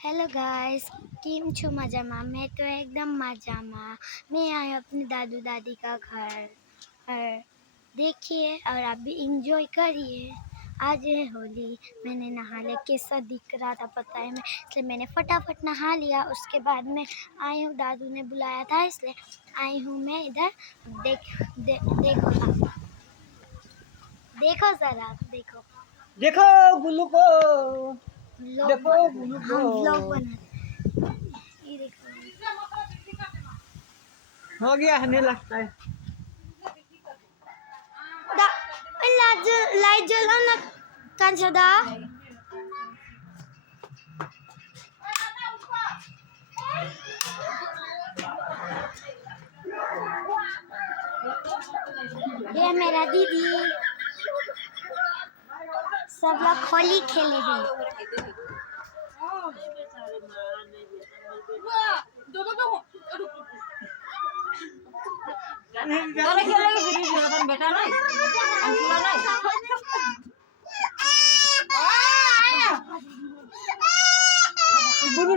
Hello guys, केम छो मजामा। मैं तो एकदम मजामा। मैं आई अपने दादू दादी का घर और देखिए और आप भी इंजॉय करिए। आज है होली। मैंने नहा लिया, कैसा दिख रहा था पता है मैं, इसलिए मैंने फटाफट नहा लिया। उसके बाद में आई हूँ, दादू ने बुलाया था इसलिए आई हूँ मैं इधर। देखो आप, देखो जरा देखो देखो गुल्लू को, देखो गुल्लू को। हम व्लॉग बनाते। ये देखो, हो गया हमें लगता है। लाइट जला ना कंचदा। ये मेरा दीदी, सब लोग होली खेले हैं। बेटा नहीं गुल्लू